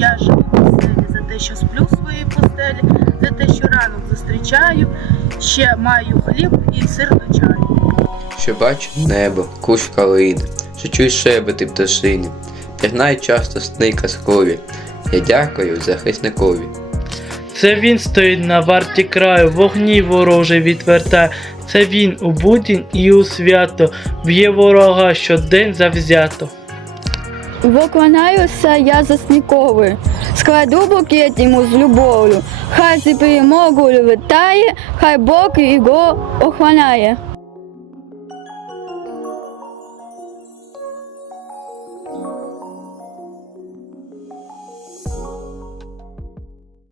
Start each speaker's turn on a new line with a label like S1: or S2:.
S1: я живу в оселі, за те, що сплю в своїй постелі, за те, що ранок зустрічаю, ще маю хліб і сир до чаю.
S2: Що бачу небо, кущ калини, що чую шебети пташини, пірнають часто сни казкові. Я дякую захисникові.
S3: Це він стоїть на варті краю, вогні вороже відвертає. Це він у будінь і у свято б'є ворога щодень завзято.
S4: Поклоняюся я засніковий, складу букет йому з любов'ю. Хай зі перемогу вітає, хай Бог його охороняє.